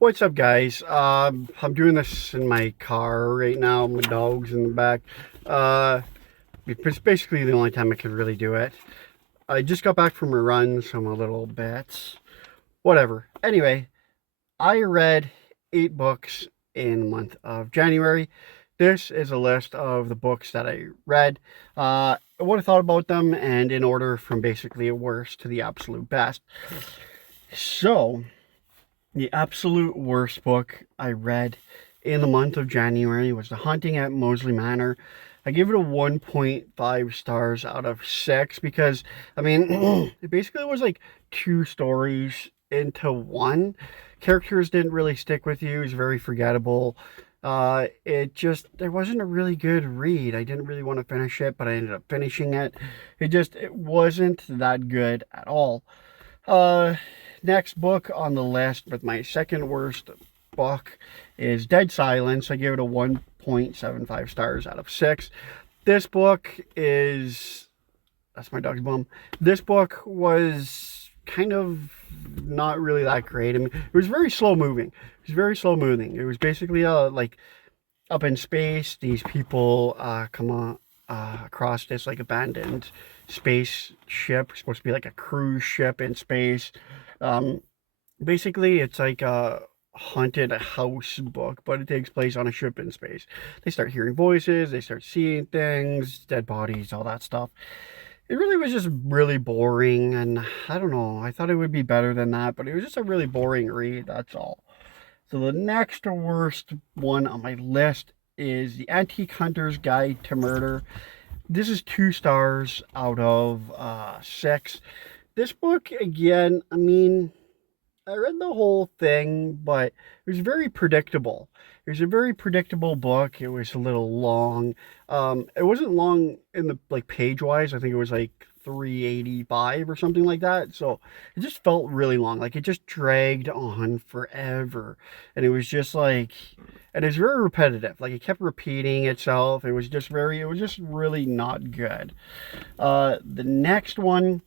What's up, guys? I'm doing this in my car right now. My dog's in the back. Uh, it's basically the only time I could really do it. I just got back from a run, so I'm a little bit whatever. Anyway, I read 8 books in the month of January. This is a list of the books that I read, what I thought about them, and in order from basically worst to the absolute best. So, the absolute worst book I read in the month of January was The Haunting at Mosley Manor. I gave it a 1.5 stars out of 6 because, I mean, it basically was like two stories into one. Characters didn't really stick with you, it was very forgettable. It wasn't a really good read. I didn't really want to finish it, but I ended up finishing it. It wasn't that good at all. Uh, Next book on the list, but my second worst book is Dead Silence. I give it a 1.75 stars out of 6. This book is. That's my dog's bum. This book was kind of not really that great. I mean, it was very slow moving. It was very slow moving. It was basically like up in space. These people come on across this like abandoned spaceship. It's supposed to be like a cruise ship in space. Um, Basically, it's like a haunted house book, but it takes place on a ship in space. They start hearing voices, they start seeing things, dead bodies, all that stuff. It really was just really boring, and I don't know. I thought it would be better than that, but it was just a really boring read, that's all. So the next worst one on my list is The Antique Hunter's Guide to Murder. This is 2 stars out of 6. This book, again, I mean, I read the whole thing, but it was very predictable. It was a very predictable book. It was a little long. It wasn't long in the like page wise. I think it was like 385 or something like that. So it just felt really long. Like it just dragged on forever. And it was just like and it's very repetitive. Like it kept repeating itself. It was just really not good. The next one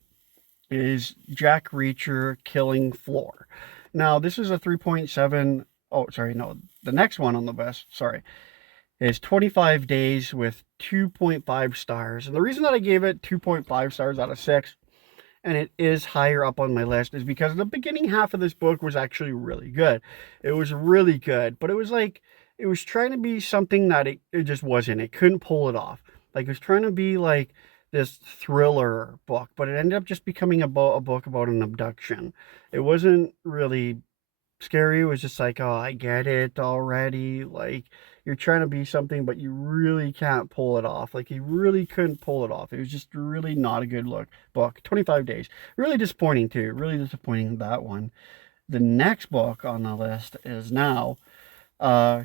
is Jack Reacher Killing Floor. Now, this is a 3.7. Oh, sorry, no. The next one on the list, sorry, is 25 Days with 2.5 stars. And the reason that I gave it 2.5 stars out of 6, and it is higher up on my list, is because the beginning half of this book was actually really good. It was really good, but it was trying to be something that it just wasn't. It couldn't pull it off. Like, it was trying to be like this thriller book, but it ended up just becoming about a book about an abduction. It wasn't really scary. It was just like, oh, I get it already. Like, you're trying to be something, but you really can't pull it off. Like, he really couldn't pull it off. It was just really not a good book. 25 Days. Really disappointing, too. Really disappointing, that one. The next book on the list is now uh,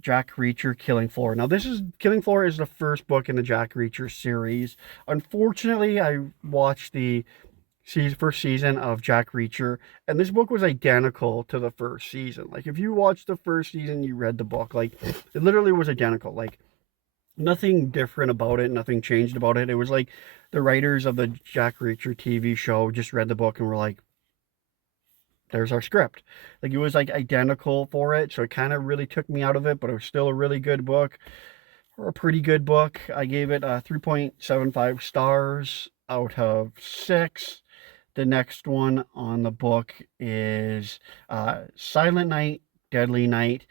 Jack Reacher Killing Floor. Now, Killing Floor is the first book in the Jack Reacher series. Unfortunately, I watched the first season of Jack Reacher, and this book was identical to the first season. Like, if you watched the first season, you read the book. Like, it literally was identical. Like, nothing different about it, nothing changed about it. It was like the writers of the Jack Reacher TV show just read the book and were like, there's our script. Like, it was like identical for it, so it kind of really took me out of it, but it was still a really good book, or a pretty good book. I gave it 3.75 stars out of 6. The next one on the book is Silent Night, Deadly Night.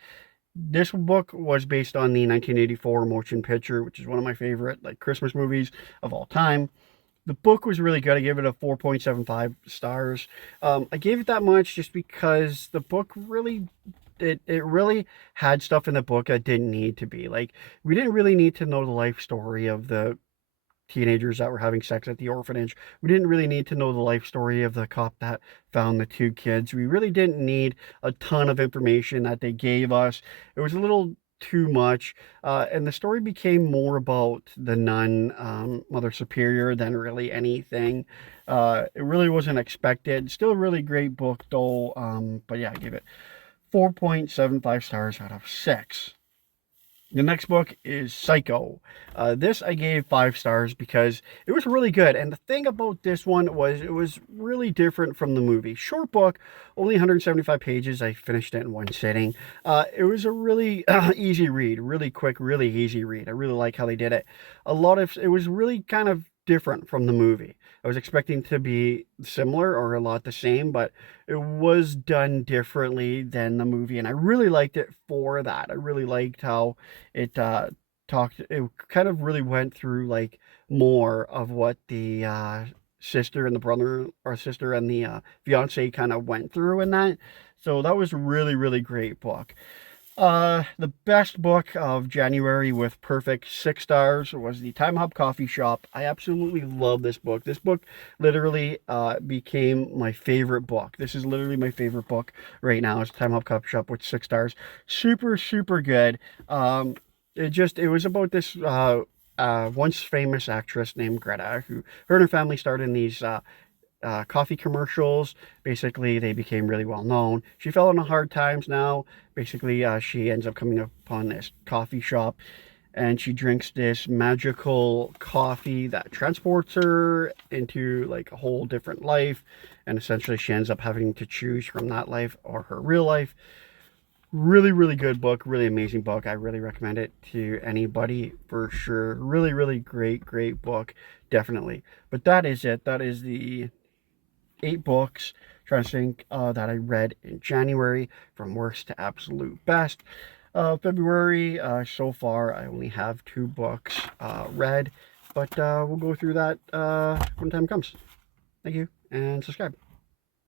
This book was based on the 1984 motion picture, which is one of my favorite like Christmas movies of all time. The book was really good. I gave it a 4.75 stars. I gave it that much just because the book really it really had stuff in the book that didn't need to be. Like, we didn't really need to know the life story of the teenagers that were having sex at the orphanage. We didn't really need to know the life story of the cop that found the 2 kids. We really didn't need a ton of information that they gave us. It was a little too much, and the story became more about the nun, Mother Superior, than really anything. It really wasn't expected. Still a really great book, though. But yeah, I give it 4.75 stars out of 6. The next book is Psycho. This I gave 5 stars because it was really good. And the thing about this one was it was really different from the movie. Short book, only 175 pages. I finished it in one sitting. It was a really easy read, really quick, really easy read. I really like how they did it. It was really kind of different from the movie. I was expecting to be similar or a lot the same, but it was done differently than the movie, and I really liked it for that. I really liked how it it kind of really went through like more of what the sister and the brother or sister and the fiance kind of went through in that. So that was a really, really great book. The best book of January with perfect 6 stars was the Time Hop Coffee Shop. I absolutely love this book. This book literally became my favorite book. This is literally my favorite book right now. It's Time Hop Coffee Shop with 6 stars. Super, super good. It was about this once famous actress named Greta, who her and her family started in these coffee commercials. Basically, they became really well known. She fell into hard times now. Basically, she ends up coming upon this coffee shop, and she drinks this magical coffee that transports her into like a whole different life. And essentially, she ends up having to choose from that life or her real life. Really, really good book. Really amazing book. I really recommend it to anybody for sure. Really, really great, great book. Definitely. But that is it. That is the 8 books, trying to think, that I read in January from worst to absolute best. February, so far, I only have 2 books read, but we'll go through that when time comes. Thank you, and subscribe.